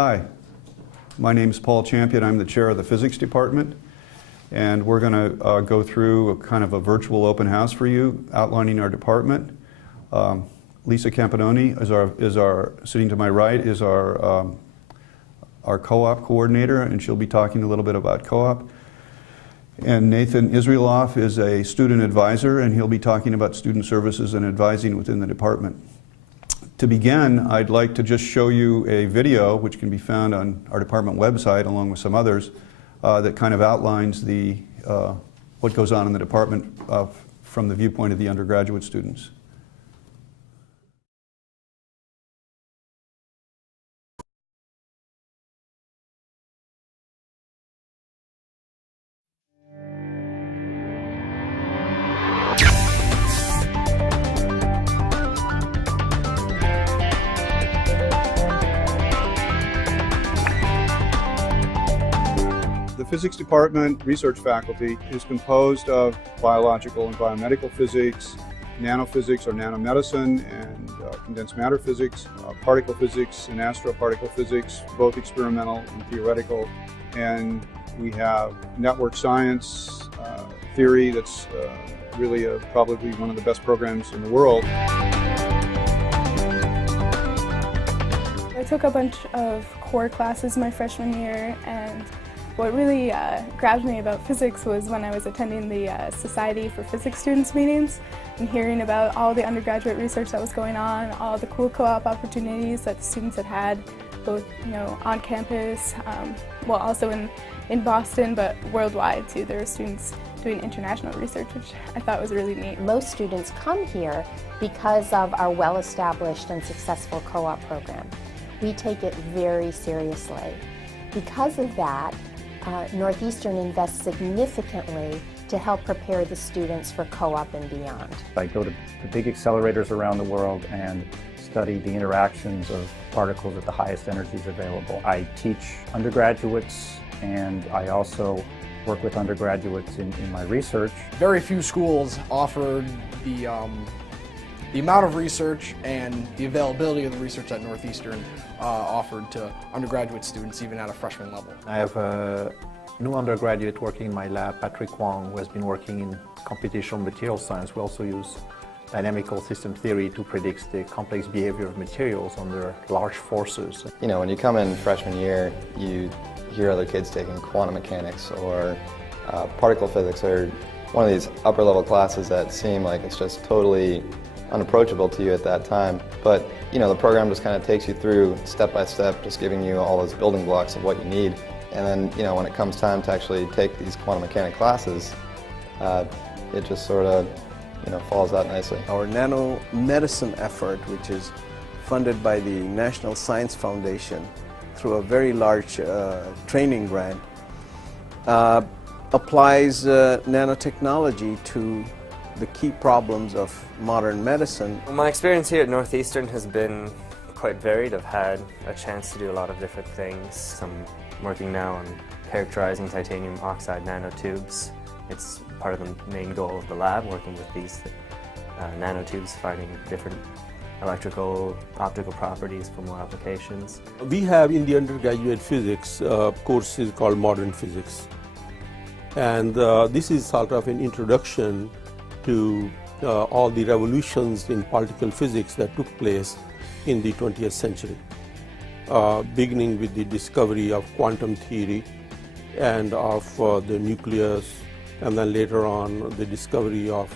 Hi, my name is Paul Champion. I'm the chair of the physics department, and we're going to go through a kind of a virtual open house for you, outlining our department. Lisa Campanoni is our sitting to my right is our co-op coordinator, and she'll be talking a little bit about co-op. And Nathan Israeloff is a student advisor, and he'll be talking about student services and advising within the department. To begin, I'd like to just show you a video which can be found on our department website along with some others that kind of outlines what goes on in the department from the viewpoint of the undergraduate students. The physics department research faculty is composed of biological and biomedical physics, nanophysics or nanomedicine, and condensed matter physics, particle physics and astroparticle physics, both experimental and theoretical. And we have network science theory that's really probably one of the best programs in the world. I took a bunch of core classes my freshman year, and what really grabbed me about physics was when I was attending the Society for Physics Students meetings and hearing about all the undergraduate research that was going on, all the cool co-op opportunities that the students had, both on campus, well also in Boston, but worldwide too. There were students doing international research, which I thought was really neat. Most students come here because of our well-established and successful co-op program. We take it very seriously. Because of that, Northeastern invests significantly to help prepare the students for co-op and beyond. I go to the big accelerators around the world and study the interactions of particles at the highest energies available. I teach undergraduates, and I also work with undergraduates in my research. Very few schools offered the amount of research and the availability of the research that Northeastern offered to undergraduate students, even at a freshman level. I have a new undergraduate working in my lab, Patrick Wong, who has been working in computational material science. We also use dynamical system theory to predict the complex behavior of materials under large forces. You know, when you come in freshman year, you hear other kids taking quantum mechanics or particle physics, or one of these upper level classes that seem like it's just totally unapproachable to you at that time. But the program just kind of takes you through step by step, just giving you all those building blocks of what you need. And then when it comes time to actually take these quantum mechanics classes, it just sort of falls out nicely. Our nanomedicine effort, which is funded by the National Science Foundation through a very large training grant, applies nanotechnology to the key problems of modern medicine. My experience here at Northeastern has been quite varied. I've had a chance to do a lot of different things. I'm working now on characterizing titanium oxide nanotubes. It's part of the main goal of the lab, working with these nanotubes, finding different electrical, optical properties for more applications. We have in the undergraduate physics courses called modern physics. And this is sort of an introduction to all the revolutions in particle physics that took place in the 20th century, beginning with the discovery of quantum theory and of the nucleus, and then later on the discovery of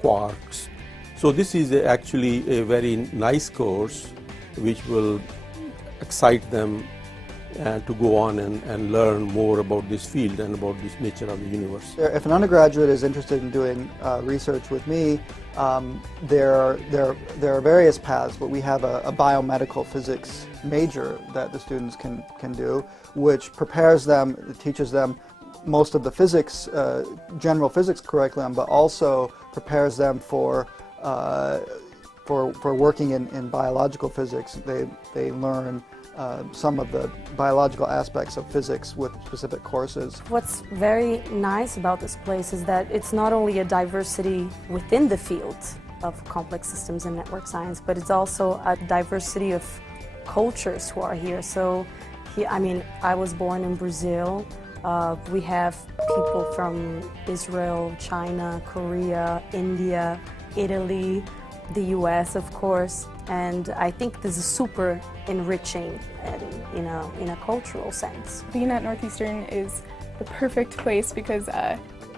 quarks. So this is actually a very nice course which will excite them to go on and learn more about this field and about this nature of the universe. If an undergraduate is interested in doing research with me, there are various paths, but we have a biomedical physics major that the students can do, which prepares them, teaches them most of the physics, general physics curriculum, but also prepares them for working in biological physics. They learn some of the biological aspects of physics with specific courses. What's very nice about this place is that it's not only a diversity within the field of complex systems and network science, but it's also a diversity of cultures who are here. So I mean, I was born in Brazil. We have people from Israel, China, Korea, India, Italy, the US, of course. And I think this is super enriching in a cultural sense. Being at Northeastern is the perfect place because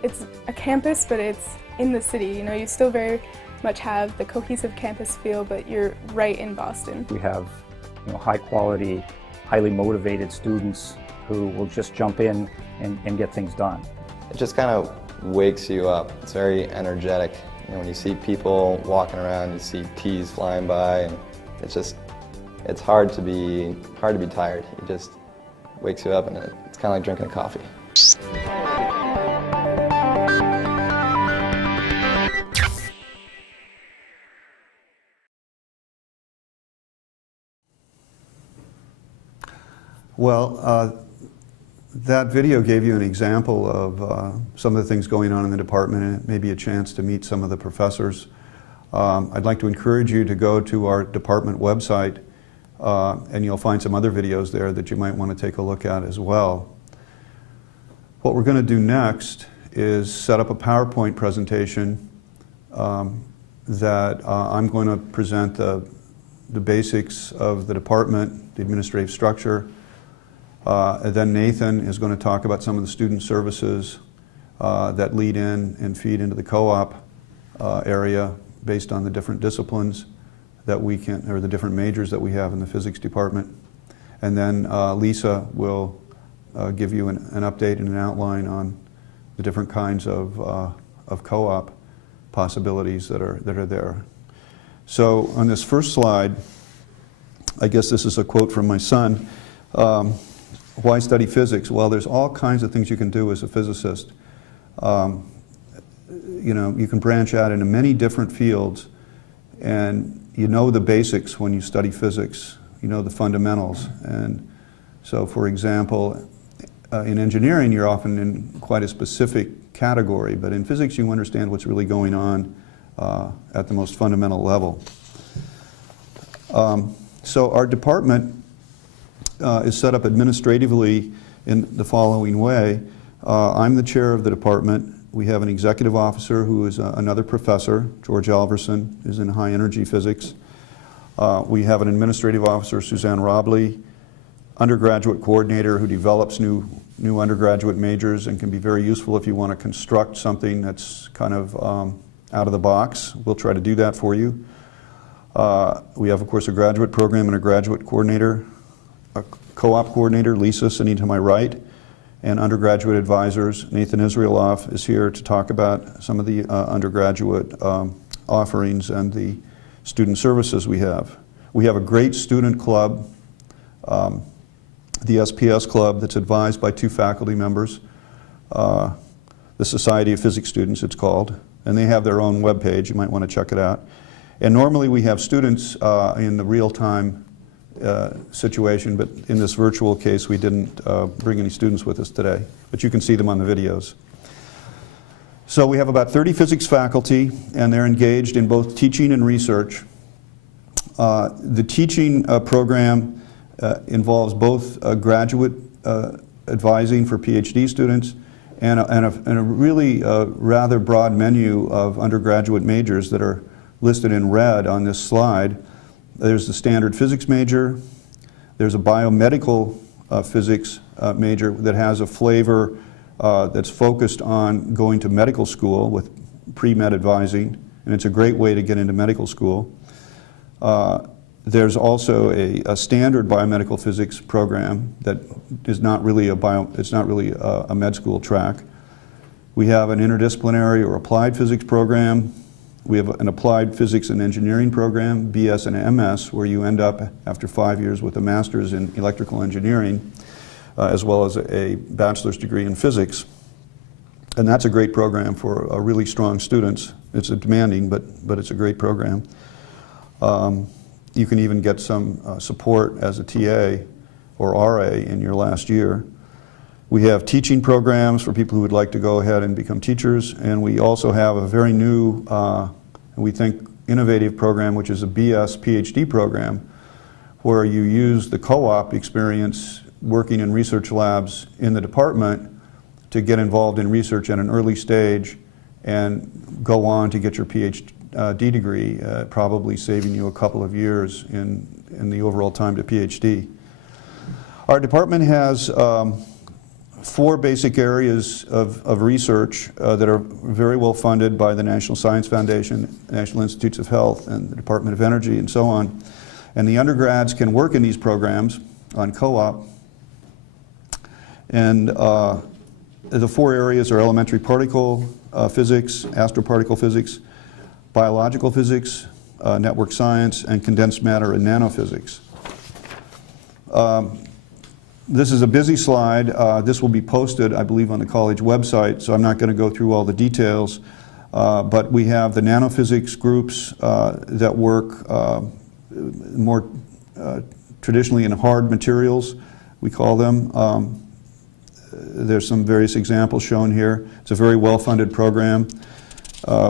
it's a campus, but it's in the city. You know, you still very much have the cohesive campus feel, but you're right in Boston. We have high quality, highly motivated students who will just jump in and get things done. It just kind of wakes you up. It's very energetic. When you see people walking around, you see T's flying by, and it's hard to be tired. It just wakes you up, and it's kind of like drinking a coffee. Well, that video gave you an example of some of the things going on in the department, and maybe a chance to meet some of the professors. I'd like to encourage you to go to our department website, and you'll find some other videos there that you might want to take a look at as well. What we're going to do next is set up a PowerPoint presentation that I'm going to present the basics of the department, the administrative structure. And then Nathan is going to talk about some of the student services that lead in and feed into the co-op area based on the different disciplines that we can, or the different majors that we have in the physics department. And then Lisa will give you an update and an outline on the different kinds of co-op possibilities that are there. So on this first slide, I guess this is a quote from my son. Why study physics? Well, there's all kinds of things you can do as a physicist. You can branch out into many different fields, and you know the basics when you study physics. You know the fundamentals. And so, for example, in engineering, you're often in quite a specific category, but in physics, you understand what's really going on at the most fundamental level. So our department is set up administratively in the following way. I'm the chair of the department. We have an executive officer who is another professor, George Alverson, who's in high energy physics. We have an administrative officer, Suzanne Robley, undergraduate coordinator who develops new undergraduate majors and can be very useful if you want to construct something that's kind of out of the box. We'll try to do that for you. We have, of course, a graduate program and a graduate coordinator, a co-op coordinator, Lisa, sitting to my right, and undergraduate advisors. Nathan Israeloff is here to talk about some of the undergraduate offerings and the student services we have. We have a great student club, the SPS Club, that's advised by 2 faculty members, the Society of Physics Students, it's called, and they have their own webpage. You might want to check it out. And normally we have students in the real-time situation, but in this virtual case we didn't bring any students with us today, but you can see them on the videos. So we have about 30 physics faculty, and they're engaged in both teaching and research. The teaching program involves both graduate advising for PhD students and a really rather broad menu of undergraduate majors that are listed in red on this slide. There's the standard physics major. There's a biomedical physics major that has a flavor that's focused on going to medical school with pre-med advising, and it's a great way to get into medical school. There's also a standard biomedical physics program that is not really a med school track. We have an interdisciplinary or applied physics program. We have an applied physics and engineering program, BS and MS, where you end up after 5 years with a master's in electrical engineering, as well as a bachelor's degree in physics. And that's a great program for really strong students. It's demanding, but it's a great program. You can even get some support as a TA or RA in your last year. We have teaching programs for people who would like to go ahead and become teachers, and we also have a very new, we think, innovative program, which is a BS PhD program, where you use the co-op experience working in research labs in the department to get involved in research at an early stage and go on to get your PhD degree, probably saving you a couple of years in the overall time to PhD. Our department has 4 basic areas of research that are very well funded by the National Science Foundation, National Institutes of Health, and the Department of Energy, and so on. And the undergrads can work in these programs on co-op. And the 4 areas are elementary particle physics, astroparticle physics, biological physics, network science, and condensed matter and nanophysics. This is a busy slide. This will be posted, I believe, on the college website, so I'm not going to go through all the details. But we have the nanophysics groups that work more traditionally in hard materials, we call them. There's some various examples shown here. It's a very well-funded program.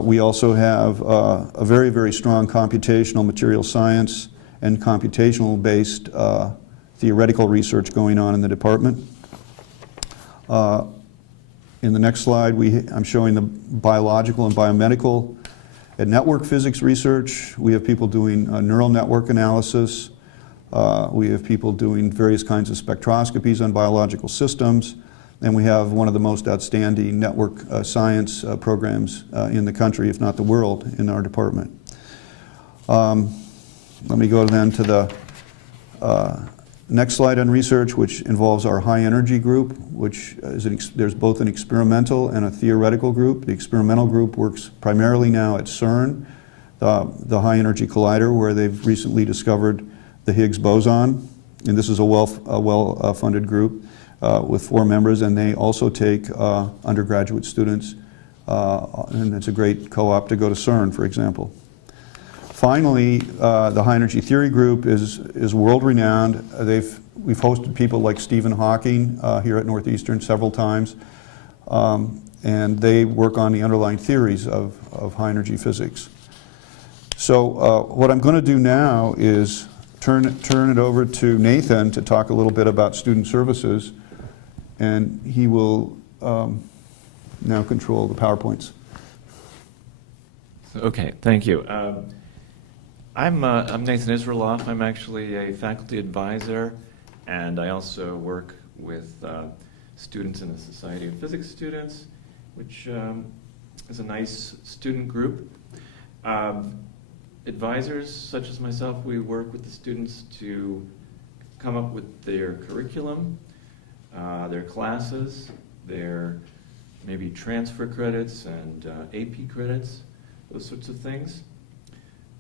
We also have a very, very strong computational material science and computational-based theoretical research going on in the department. In the next slide, I'm showing the biological and biomedical and network physics research. We have people doing neural network analysis. We have people doing various kinds of spectroscopies on biological systems. And we have one of the most outstanding network science programs in the country, if not the world, in our department. Let me go then to the next slide on research, which involves our high energy group, which is there's both an experimental and a theoretical group. The experimental group works primarily now at CERN, the high energy collider, where they've recently discovered the Higgs boson. And this is a well-funded group with 4 members, and they also take undergraduate students, and it's a great co-op to go to CERN, for example. Finally, the high energy theory group is world-renowned. We've hosted people like Stephen Hawking here at Northeastern several times, and they work on the underlying theories of high energy physics. So what I'm going to do now is turn it over to Nathan to talk a little bit about student services, and he will now control the PowerPoints. Okay, thank you. I'm Nathan Israeloff. I'm actually a faculty advisor, and I also work with students in the Society of Physics Students, which is a nice student group. Advisors, such as myself, we work with the students to come up with their curriculum, their classes, their maybe transfer credits and AP credits, those sorts of things.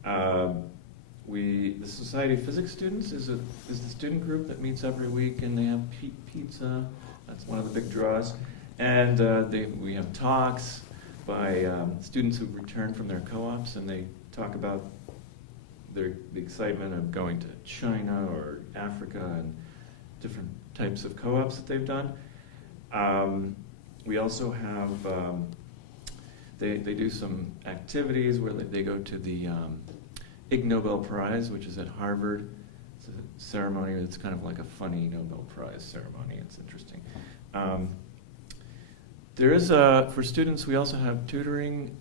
The Society of Physics Students is the student group that meets every week, and they have pizza. That's one of the big draws. And we have talks by students who've returned from their co-ops, and they talk about the excitement of going to China or Africa and different types of co-ops that they've done. We also have, they do some activities where they go to the Ig Nobel Prize, which is at Harvard. It's a ceremony that's kind of like a funny Nobel Prize ceremony. It's interesting. There is, for students, we also have tutoring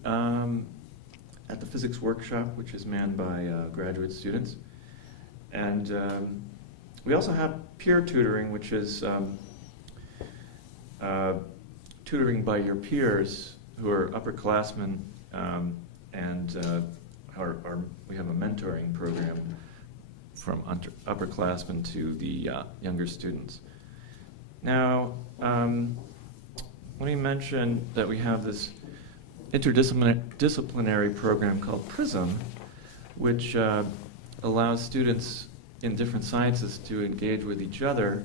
at the physics workshop, which is manned by graduate students. And we also have peer tutoring, which is tutoring by your peers who are upperclassmen, and we have a mentoring program from upperclassmen to the younger students. Now, let me mention that we have this interdisciplinary program called PRISM, which allows students in different sciences to engage with each other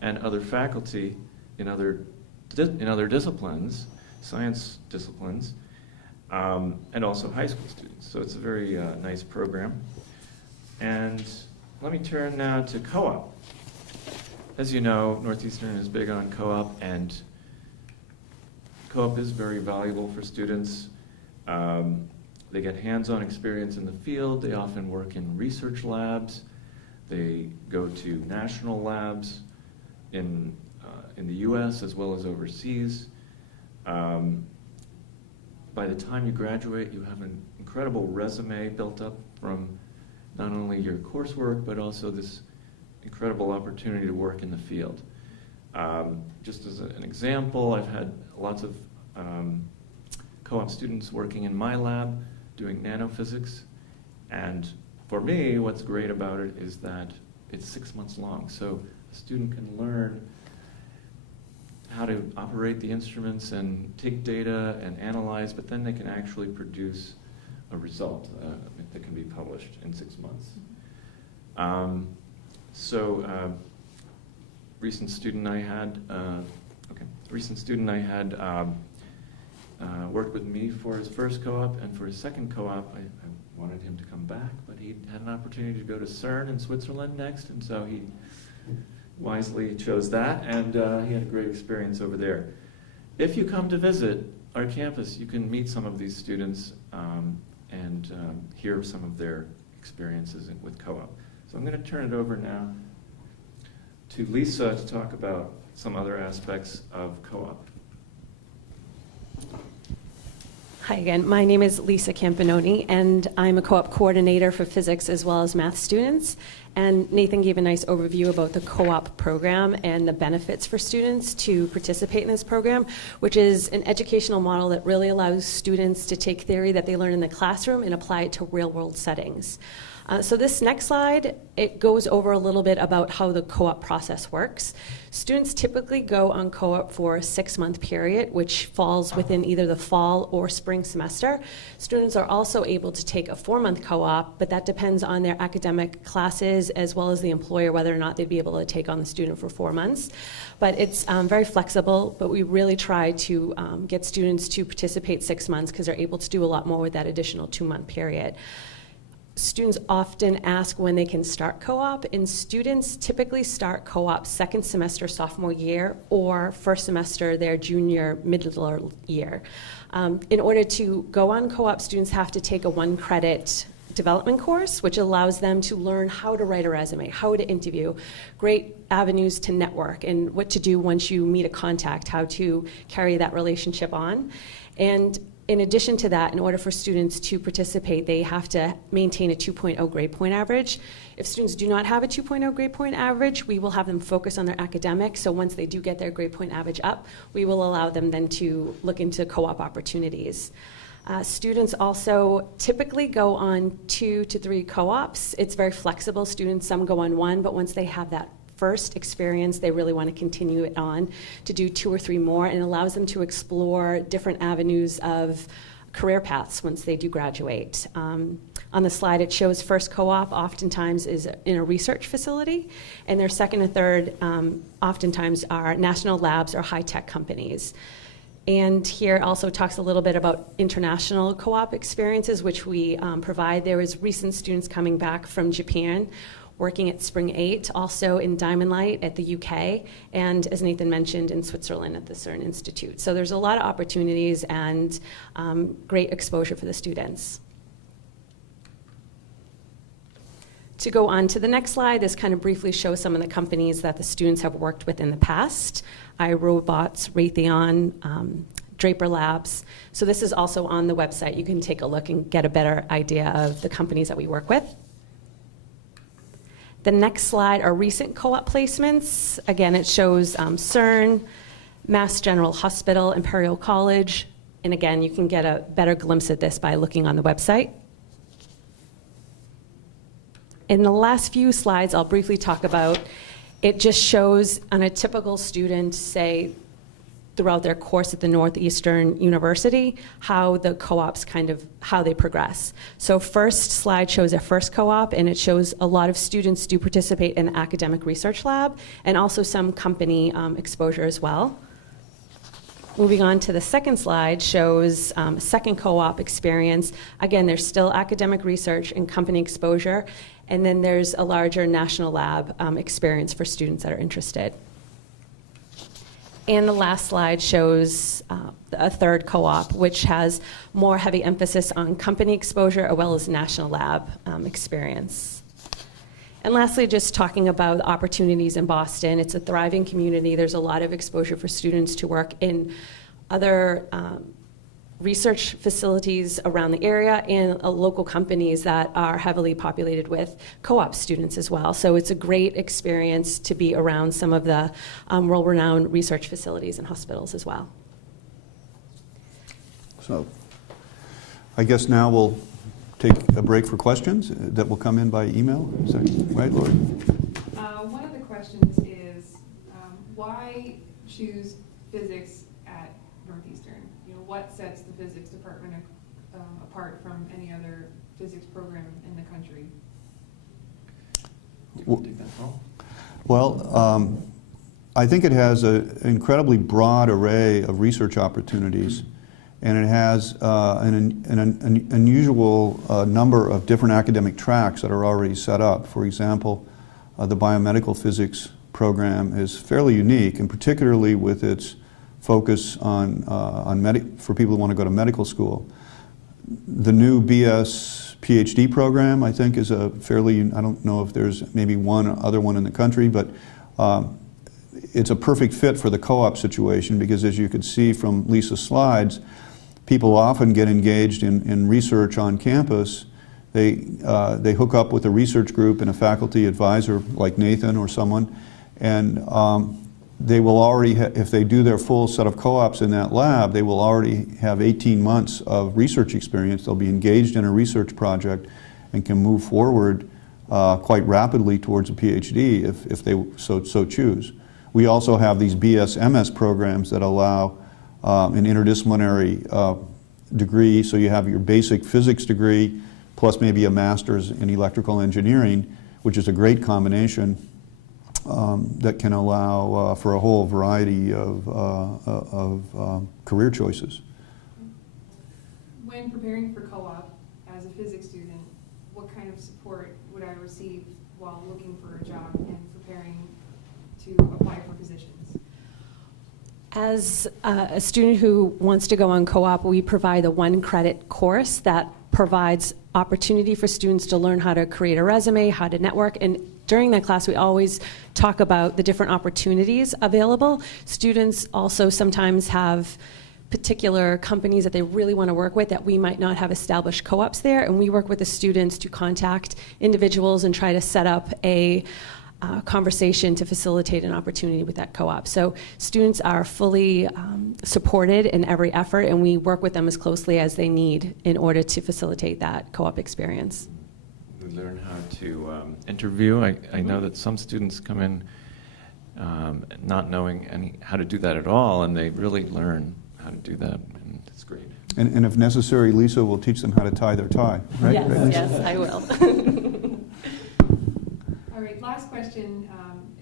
and other faculty in other disciplines, science disciplines, and also high school students. So it's a very nice program. And let me turn now to co-op. As you know, Northeastern is big on co-op, and co-op is very valuable for students. They get hands-on experience in the field. They often work in research labs. They go to national labs in the U.S. as well as overseas. By the time you graduate, you have an incredible resume built up from not only your coursework, but also this incredible opportunity to work in the field. Just as an example, I've had lots of co-op students working in my lab doing nanophysics, and for me, what's great about it is that it's 6 months long, so a student can learn how to operate the instruments and take data and analyze, but then they can actually produce a result that can be published in 6 months. Recent student I had worked with me for his first co-op, and for his second co-op, I wanted him to come back, but he had an opportunity to go to CERN in Switzerland next, and so he wisely chose that, and he had a great experience over there. If you come to visit our campus, you can meet some of these students and hear some of their experiences with co-op. So I'm going to turn it over now to Lisa to talk about some other aspects of co-op. Hi again, my name is Lisa Campanoni, and I'm a co-op coordinator for physics as well as math students. And Nathan gave a nice overview about the co-op program and the benefits for students to participate in this program, which is an educational model that really allows students to take theory that they learn in the classroom and apply it to real-world settings. So this next slide, it goes over a little bit about how the co-op process works. Students typically go on co-op for a 6-month period, which falls within either the fall or spring semester. Students are also able to take a 4-month co-op, but that depends on their academic classes as well as the employer, whether or not they'd be able to take on the student for 4 months. But it's very flexible, but we really try to get students to participate 6 months because they're able to do a lot more with that additional 2-month period. Students often ask when they can start co-op, and students typically start co-op second semester sophomore year or first semester their junior middle year. In order to go on co-op, students have to take a 1-credit development course, which allows them to learn how to write a resume, how to interview, great avenues to network, and what to do once you meet a contact, how to carry that relationship on. And in addition to that, in order for students to participate, they have to maintain a 2.0 grade point average. If students do not have a 2.0 grade point average, we will have them focus on their academics. So once they do get their grade point average up, we will allow them then to look into co-op opportunities. Students also typically go on 2 to 3 co-ops. It's very flexible. Students, some go on 1, but once they have that first experience, they really want to continue it on to do 2 or 3 more, and it allows them to explore different avenues of career paths once they do graduate. On the slide, it shows first co-op oftentimes is in a research facility, and their second and third oftentimes are national labs or high-tech companies. And here also talks a little bit about international co-op experiences, which we provide. There is recent students coming back from Japan, working at Spring 8, also in Diamond Light at the UK, and as Nathan mentioned, in Switzerland at the CERN Institute. So there's a lot of opportunities and great exposure for the students. To go on to the next slide, this kind of briefly shows some of the companies that the students have worked with in the past. iRobots, Raytheon, Draper Labs. So this is also on the website. You can take a look and get a better idea of the companies that we work with. The next slide are recent co-op placements. Again, it shows CERN, Mass General Hospital, Imperial College, and again, you can get a better glimpse at this by looking on the website. In the last few slides, I'll briefly talk about, it just shows on a typical student, say, throughout their course at the Northeastern University, how the co-ops how they progress. So first slide shows their first co-op, and it shows a lot of students do participate in the academic research lab, and also some company exposure as well. Moving on to the second slide shows second co-op experience. Again, there's still academic research and company exposure, and then there's a larger national lab experience for students that are interested. And the last slide shows a third co-op, which has more heavy emphasis on company exposure as well as national lab experience. And lastly, just talking about opportunities in Boston. It's a thriving community. There's a lot of exposure for students to work in other research facilities around the area and local companies that are heavily populated with co-op students as well. So it's a great experience to be around some of the world-renowned research facilities and hospitals as well. So I guess now we'll take a break for questions that will come in by email. Is that right, Lori? One of the questions is why choose physics at Northeastern? You know, what sets the physics department apart from any other physics program in the country? Well, I think it has an incredibly broad array of research opportunities, and it has an unusual number of different academic tracks that are already set up. For example, the biomedical physics program is fairly unique, and particularly with its focus on for people who want to go to medical school. The new BS PhD program, I think, is a fairly, I don't know if there's maybe one other one in the country, but it's a perfect fit for the co-op situation, because as you could see from Lisa's slides, people often get engaged in research on campus. They hook up with a research group and a faculty advisor like Nathan or someone, and they will already, if they do their full set of co-ops in that lab, they will already have 18 months of research experience. They'll be engaged in a research project and can move forward quite rapidly towards a PhD if they so choose. We also have these BS MS programs that allow an interdisciplinary degree, so you have your basic physics degree plus maybe a master's in electrical engineering, which is a great combination that can allow for a whole variety of career choices. When preparing for co-op as a physics student, what kind of support would I receive while looking for a job and preparing to apply for positions? As a student who wants to go on co-op, we provide a 1-credit course that provides opportunity for students to learn how to create a resume, how to network, and during that class we always talk about the different opportunities available. Students also sometimes have particular companies that they really want to work with that we might not have established co-ops there, and we work with the students to contact individuals and try to set up a conversation to facilitate an opportunity with that co-op. So students are fully supported in every effort, and we work with them as closely as they need in order to facilitate that co-op experience. We learn how to interview. I know that some students come in not knowing how to do that at all, and they really learn how to do that, and it's great. And if necessary, Lisa will teach them how to tie their tie, right? Yes, right, yes, I will. All right, last question.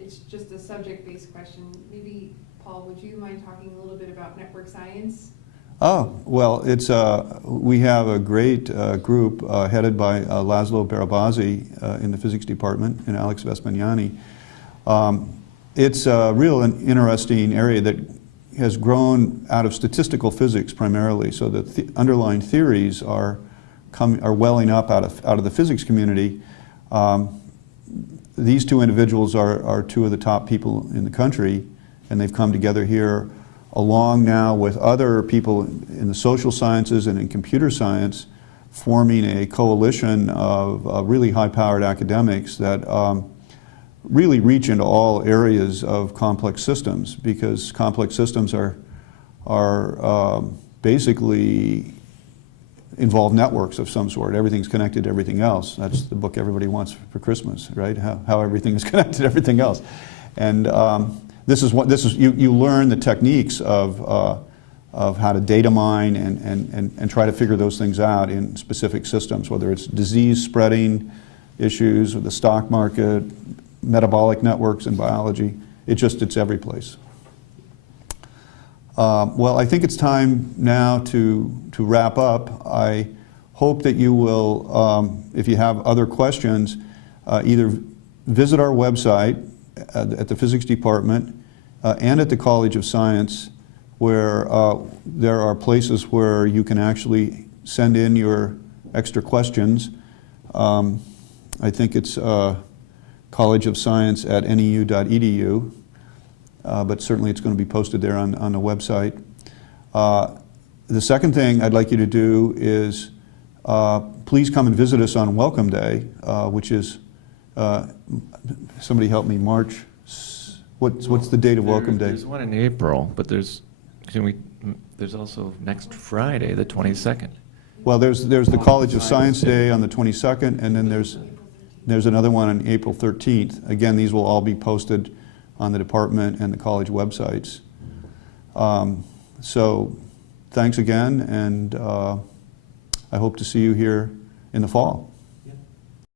It's just a subject-based question. Maybe, Paul, would you mind talking a little bit about network science? Oh, well, it's, we have a great group headed by Laszlo Barabasi in the physics department and Alex Vespagnani. It's a real interesting area that has grown out of statistical physics primarily, so the underlying theories are welling up out of the physics community. These two individuals are two of the top people in the country, and they've come together here along now with other people in the social sciences and in computer science, forming a coalition of really high-powered academics that really reach into all areas of complex systems, because complex systems are basically involve networks of some sort. Everything's connected to everything else. That's the book everybody wants for Christmas, right? How everything is connected to everything else. And you learn the techniques of how to data mine and try to figure those things out in specific systems, whether it's disease spreading issues or the stock market, metabolic networks in biology. It's every place. Well, I think it's time now to wrap up. I hope that you will, if you have other questions, either visit our website at the physics department and at the College of Science, where there are places where you can actually send in your extra questions. I think it's collegeofscience at neu.edu, but certainly it's going to be posted there on the website. The second thing I'd like you to do is please come and visit us on Welcome Day, which is, somebody help me, March, what's the date of Welcome Day? There's one in April, but there's also next Friday, the 22nd. Well, there's the College of Science Day on the 22nd, and then there's another one on April 13th. Again, these will all be posted on the department and the college websites. So thanks again, and I hope to see you here in the fall.